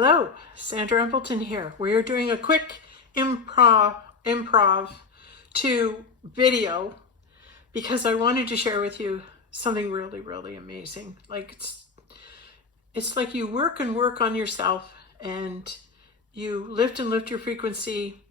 Hello, Sandra Embleton here. We are doing a quick improv to video because I wanted to share with you something really, really amazing. Like it's like you work and work on yourself, and you lift and lift your frequency,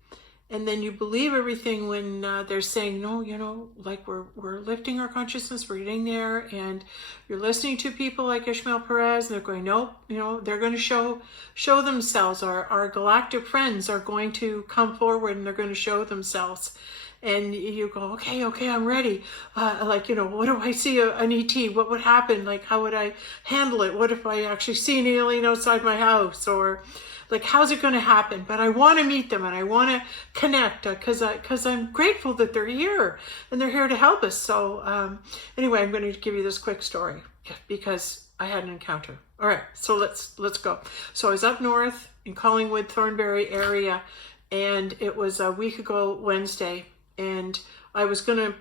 and then you believe everything when they're saying, no, like we're lifting our consciousness, we're getting there, and you're listening to people like Ishmael Perez, and they're going, nope, they're going to show themselves. Our galactic friends are going to come forward, and they're going to show themselves. And you go, okay, I'm ready. What do I see an ET? What would happen? Like, how would I handle it? What if I actually see an alien outside my house? Or like, how's it going to happen? But I want to meet them, and I want to connect because I'm grateful that they're here and they're here to help us. So anyway, I'm going to give you this quick story because I had an encounter. All right, so let's go. So I was up north in Collingwood, Thornbury area, and it was a week ago Wednesday, and I was going to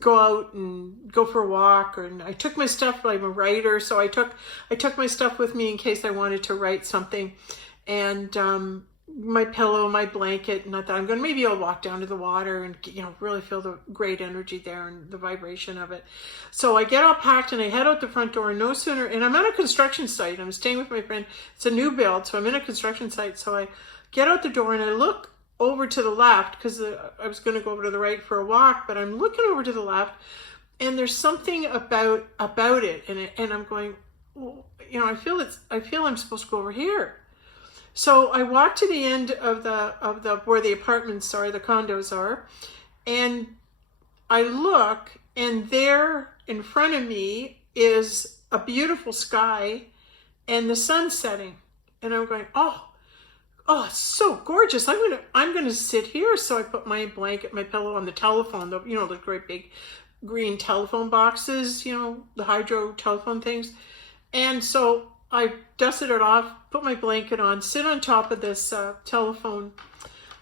go out and go for a walk, and I took my stuff. I'm a writer, so I took my stuff with me in case I wanted to write something. And my pillow, my blanket, and I thought maybe I'll walk down to the water and really feel the great energy there and the vibration of it. So I get all packed and I head out the front door, and no sooner, and I'm at a construction site. I'm staying with my friend. It's a new build, so I'm in a construction site. So I get out the door and I look over to the left because I was going to go over to the right for a walk, but I'm looking over to the left, and there's something about it, and I'm going, well, I feel I'm supposed to go over here. So I walk to the end of the where the apartments are, the condos are, and I look, and there in front of me is a beautiful sky and the sun setting, and I'm going, oh, it's so gorgeous. I'm gonna sit here. So I put my blanket, my pillow on the telephone, the great big green telephone boxes, the hydro telephone things, and so I dusted it off, put my blanket on, sit on top of this telephone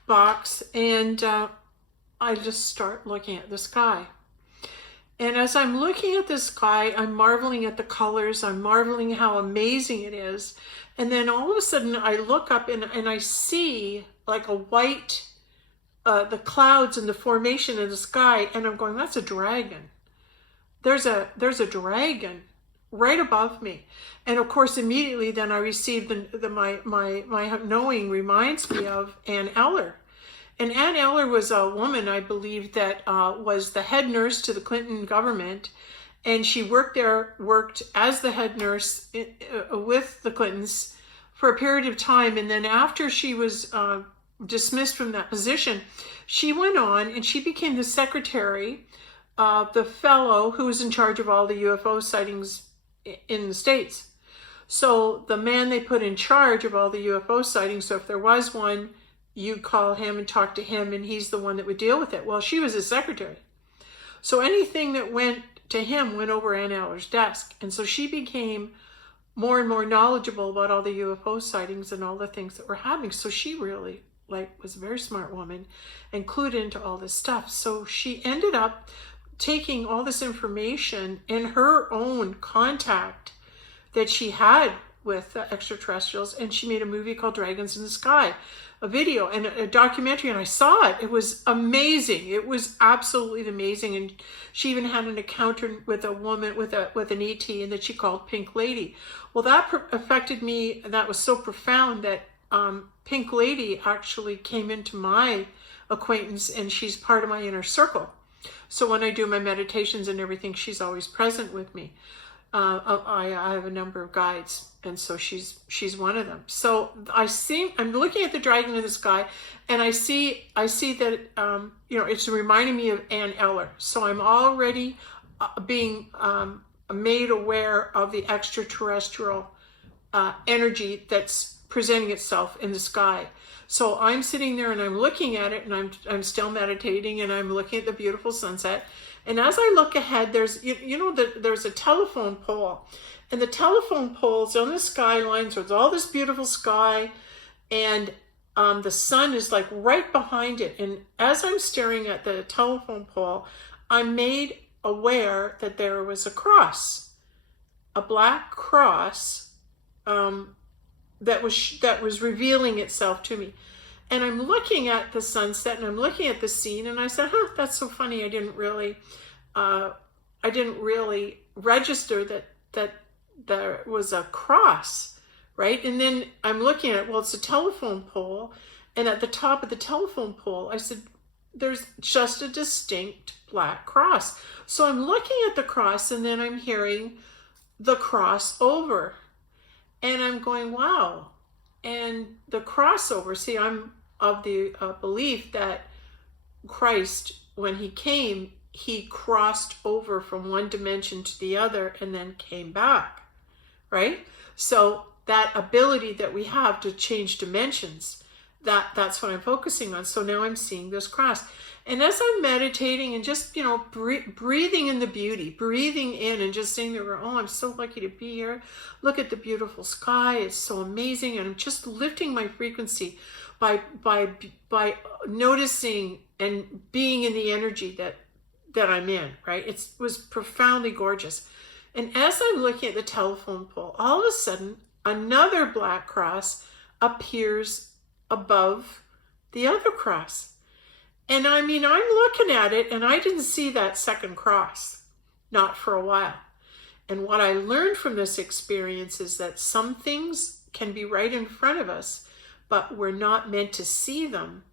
box, and I just start looking at the sky. And as I'm looking at the sky, I'm marveling at the colors, I'm marveling how amazing it is. And then all of a sudden I look up and I see like a white, the clouds and the formation in the sky, and I'm going, that's a dragon. There's a dragon right above me. And of course, immediately then I received my knowing reminds me of Ann Eller. And Ann Eller was a woman, I believe, that was the head nurse to the Clinton government. And she worked as the head nurse with the Clintons for a period of time. And then after she was dismissed from that position, she went on and she became the secretary of the fellow who was in charge of all the UFO sightings in the States. So the man they put in charge of all the UFO sightings, so if there was one, you call him and talk to him, and he's the one that would deal with it. Well, she was his secretary. So anything that went to him went over Ann Eller's desk. And so she became more and more knowledgeable about all the UFO sightings and all the things that were happening. So she really was a very smart woman and clued into all this stuff. So she ended up taking all this information in her own contact that she had with extraterrestrials, and she made a movie called Dragons in the Sky, a video and a documentary, and I saw it. It was amazing. It was absolutely amazing. And she even had an encounter with a woman with an ET, and that she called Pink Lady. Well, that affected me, and that was so profound that Pink Lady actually came into my acquaintance, and she's part of my inner circle. So when I do my meditations and everything, she's always present with me. I have a number of guides, and so she's one of them. So I'm looking at the dragon in the sky, and I see that it's reminding me of Ann Eller. So I'm already being made aware of the extraterrestrial energy that's presenting itself in the sky. So I'm sitting there and I'm looking at it, and I'm still meditating, and I'm looking at the beautiful sunset. And as I look ahead, there's a telephone pole, and the telephone pole's on the skyline, so it's all this beautiful sky, and the sun is like right behind it. And as I'm staring at the telephone pole, I'm made aware that there was a cross, a black cross, that was revealing itself to me. And I'm looking at the sunset and I'm looking at the scene, and I said, huh, that's so funny. I didn't really register that there was a cross, right? And then I'm looking at, well, it's a telephone pole, and at the top of the telephone pole, I said, there's just a distinct black cross. So I'm looking at the cross, and then I'm hearing the crossover, and I'm going, wow. And the crossover, see, I'm of the belief that Christ, when he came, he crossed over from one dimension to the other and then came back, right? So that ability that we have to change dimensions, that's what I'm focusing on. So now I'm seeing this cross. And as I'm meditating and just, breathing in the beauty, breathing in and just saying, oh, I'm so lucky to be here. Look at the beautiful sky. It's so amazing. And I'm just lifting my frequency by noticing and being in the energy that I'm in, right? It was profoundly gorgeous. And as I'm looking at the telephone pole, all of a sudden, another black cross appears above the other cross. And I mean, I'm looking at it and I didn't see that second cross, not for a while. And what I learned from this experience is that some things can be right in front of us, but we're not meant to see them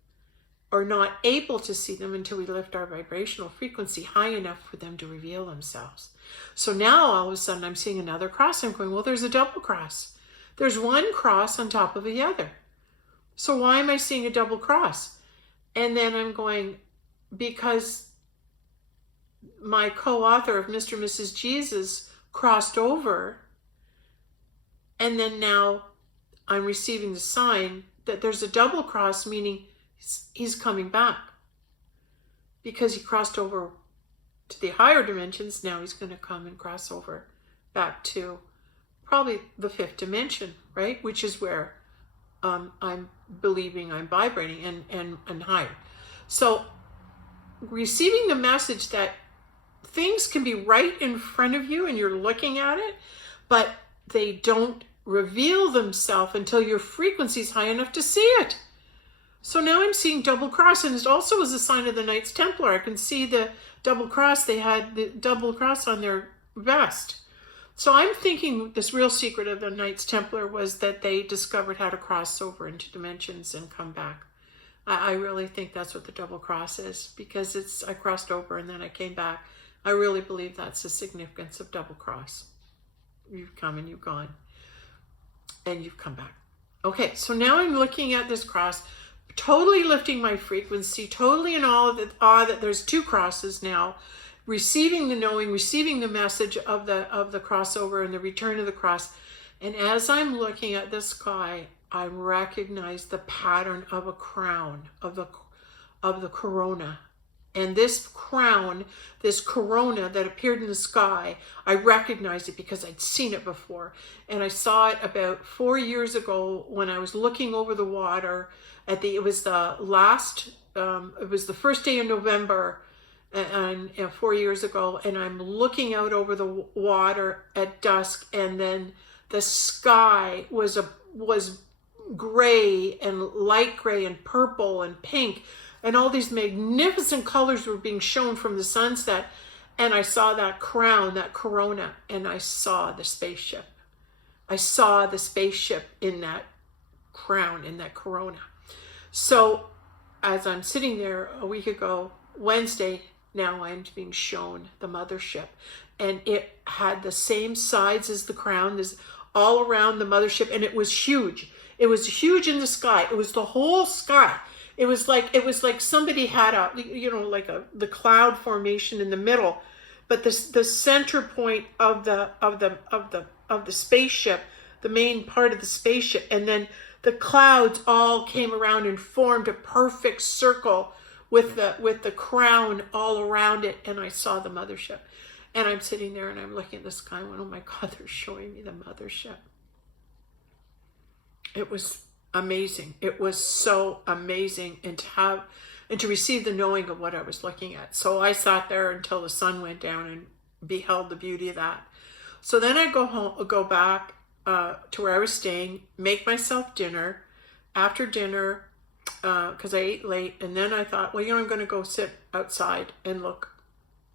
or not able to see them until we lift our vibrational frequency high enough for them to reveal themselves. So now all of a sudden I'm seeing another cross. I'm going, well, there's a double cross. There's one cross on top of the other. So why am I seeing a double cross? And then I'm going, because my co-author of Mr. and Mrs. Jesus crossed over, and then now I'm receiving the sign that there's a double cross, meaning he's coming back. Because he crossed over to the higher dimensions, now he's going to come and cross over back to probably the fifth dimension, right? Which is where I'm believing I'm vibrating and higher. So receiving the message that things can be right in front of you and you're looking at it, but they don't reveal themselves until your frequency is high enough to see it. So now I'm seeing double cross, and it also was a sign of the Knights Templar. I can see the double cross. They had the double cross on their vest. So I'm thinking this real secret of the Knights Templar was that they discovered how to cross over into dimensions and come back. I really think that's what the double cross is, because I crossed over and then I came back. I really believe that's the significance of double cross. You've come and you've gone and you've come back. Okay, so now I'm looking at this cross, totally lifting my frequency, totally in awe that there's two crosses now, receiving the knowing, receiving the message of the crossover and the return of the cross. And as I'm looking at the sky, I recognize the pattern of a crown, of the corona. And this crown, this corona that appeared in the sky, I recognized it because I'd seen it before. And I saw it about 4 years ago when I was looking over the water it was the first day in November, and 4 years ago, and I'm looking out over the water at dusk, and then the sky was gray and light gray and purple and pink, and all these magnificent colors were being shown from the sunset. And I saw that crown, that corona, and I saw the spaceship. I saw the spaceship in that crown, in that corona. So as I'm sitting there a week ago, Wednesday, now I'm being shown the mothership. And it had the same sides as the crown. There's all around the mothership, and it was huge. It was huge in the sky. It was the whole sky. It was like somebody had the cloud formation in the middle, but the center point of the spaceship, the main part of the spaceship, and then the clouds all came around and formed a perfect circle with the crown all around it. And I saw the mothership, and I'm sitting there and I'm looking at the sky and oh my God, they're showing me the mothership. It was amazing. It was so amazing, and to receive the knowing of what I was looking at. So I sat there until the sun went down and beheld the beauty of that. So then I go back to where I was staying, make myself dinner. After dinner, because I ate late, and then I thought, well, I'm going to go sit outside and look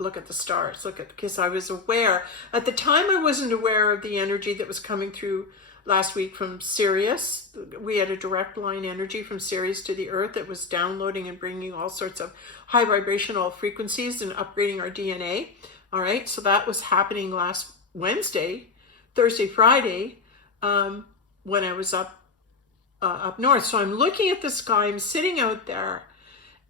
at the stars, because I was aware. At the time, I wasn't aware of the energy that was coming through last week from Sirius. We had a direct line energy from Sirius to the Earth that was downloading and bringing all sorts of high vibrational frequencies and upgrading our DNA. All right, so that was happening last Wednesday, Thursday, Friday, when I was up north. So I'm looking at the sky, I'm sitting out there,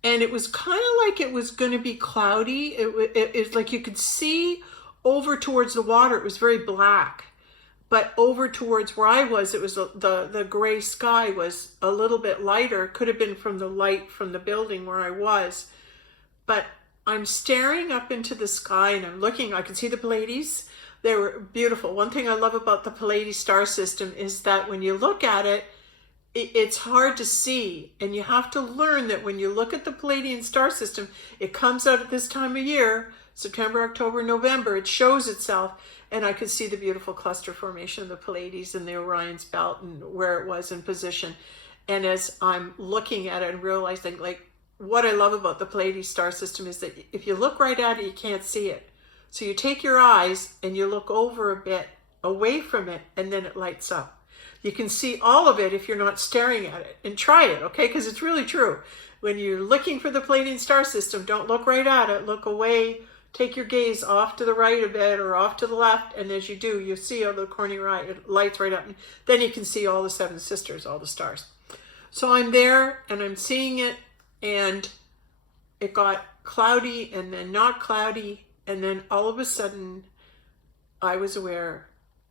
and it was kind of like it was going to be cloudy. It's like you could see over towards the water. It was very black, but over towards where I was, it was the gray sky was a little bit lighter. It could have been from the light from the building where I was, but I'm staring up into the sky and I'm looking. I could see the Pleiades. They were beautiful. One thing I love about the Pleiades star system is that when you look at it, it's hard to see, and you have to learn that when you look at the Palladian star system, it comes out at this time of year, September, October, November, it shows itself, and I could see the beautiful cluster formation of the Pleiades and the Orion's belt and where it was in position. And as I'm looking at it and realizing, like, what I love about the Pleiades star system is that if you look right at it, you can't see it. So you take your eyes and you look over a bit away from it, and then it lights up. You can see all of it if you're not staring at it. And try it, okay? Because it's really true. When you're looking for the Pleiadian star system, don't look right at it. Look away. Take your gaze off to the right a bit or off to the left. And as you do, you'll see out of the corner of your eye, it lights right up. And then you can see all the seven sisters, all the stars. So I'm there and I'm seeing it. And it got cloudy and then not cloudy. And then all of a sudden, I was aware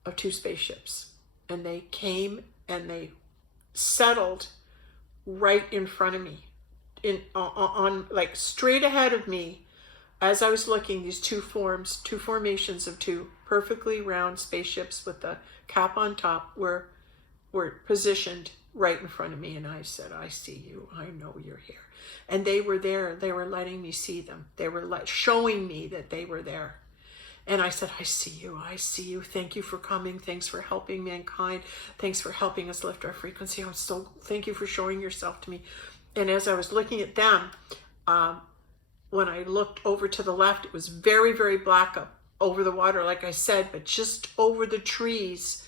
of two spaceships. And they came and they settled right in front of me, on like straight ahead of me. As I was looking, these two formations of two perfectly round spaceships with the cap on top were positioned right in front of me. And I said, I see you. I know you're here. And they were there. They were letting me see them. They were showing me that they were there. And I said, I see you. I see you. Thank you for coming. Thanks for helping mankind. Thanks for helping us lift our frequency. Thank you for showing yourself to me. And as I was looking at them, when I looked over to the left, it was very, very black up over the water, like I said, but just over the trees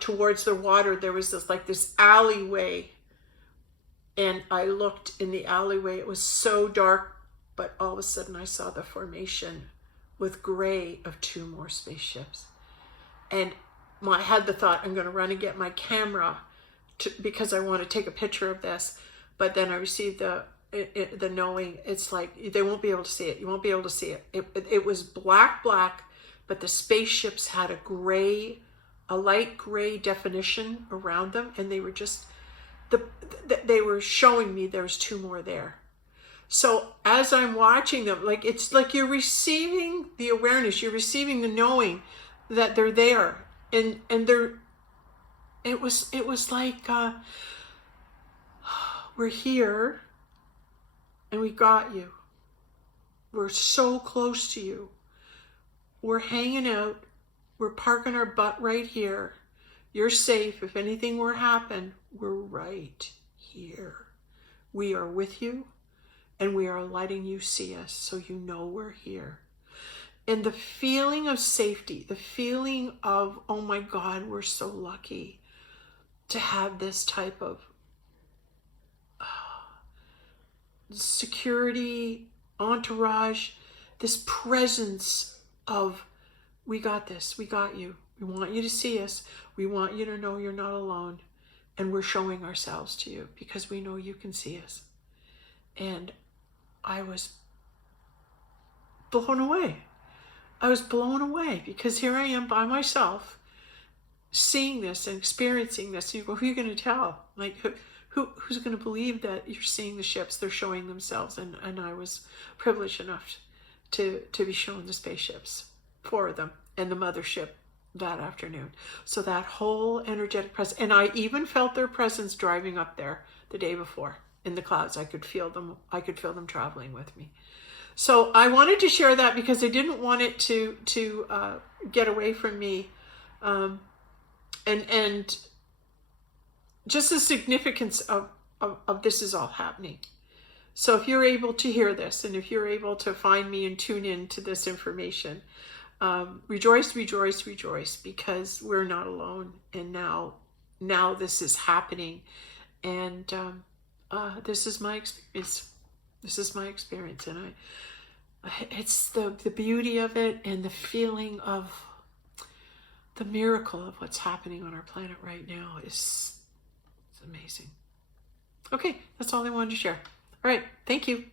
towards the water, there was this alleyway. And I looked in the alleyway. It was so dark, but all of a sudden I saw the formation with gray of two more spaceships. And I had the thought, I'm going to run and get my camera because I want to take a picture of this. But then I received the knowing, it's like, they won't be able to see it. You won't be able to see it. It was black, but the spaceships had a light gray definition around them. And they were just, they were showing me there's two more there. So as I'm watching them, it's like you're receiving the awareness, you're receiving the knowing that they're there, and it was like we're here, and we got you. We're so close to you. We're hanging out. We're parking our butt right here. You're safe. If anything were to happen, we're right here. We are with you. And we are letting you see us so you know we're here. And the feeling of safety, the feeling of, oh my God, we're so lucky to have this type of security, entourage, this presence of, we got this, we got you. We want you to see us. We want you to know you're not alone. And we're showing ourselves to you because we know you can see us. And I was blown away. I was blown away because here I am by myself seeing this and experiencing this. And you go, who are you going to tell? Like, who's going to believe that you're seeing the ships? They're showing themselves. And I was privileged enough to be shown the spaceships, 4 of them, and the mothership that afternoon. So that whole energetic presence, and I even felt their presence driving up there the day before. In the clouds, I could feel them. I could feel them traveling with me. So I wanted to share that because I didn't want it to get away from me. and just the significance of this is all happening. So if you're able to hear this, and if you're able to find me and tune in to this information, rejoice, rejoice, rejoice, because we're not alone. And now this is happening. And this is my experience. This is my experience. And it's the beauty of it, and the feeling of the miracle of what's happening on our planet right now is amazing. Okay, that's all I wanted to share. All right, thank you.